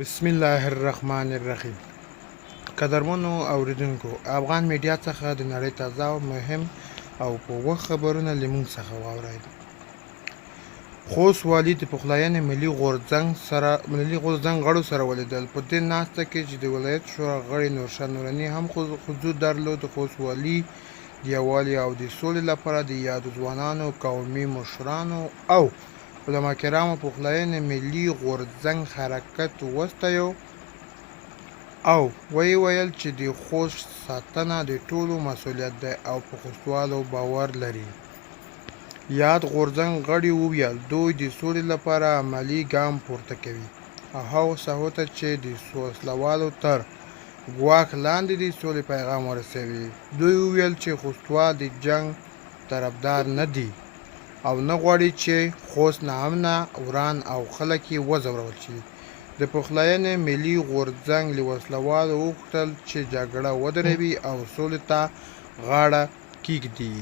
بسم الله الرحمن الرحیم. قدرمنو اوریدونکو، افغان میډیا څخه د نړۍ تازه او مهم او په وخت خبرونه له موږ څخه واورئ. خوست والي د پخلاینې ملي غورځنګ غړو سره ولیدل. په دې ناسته کې چې د ولایت شورا غړي نورشاه نوراني هم حضور درلود. د خوست والي د یووالي او د سولې لپاره د یادو ځوانانو، قومي مشرانو او علما کرامو پخلاینې ملي غورځنګ حرکت وستایه او ویې ویل چې د خوست ساتنه د ټولو مسؤلیت دی او په خوستوالو باور لري. یاد غورځنګ غړي وویل دوی د سولې لپاره عملي ګام پورته کوي او هغو ساحو ته چې د وسلوالو تر ګواښ لاندې د سولې پیغام ورسوي. دوی وویل چې خوستوال د جنګ طرفدار نه دي او نه غواړي چې خوست ناامنه، وران او خلک یې وځورول شي. د پخلاینې ملي غورځنګ له وسلوالو وغوښتل چې جګړه ودروي او سولې ته غاړه کېږدي.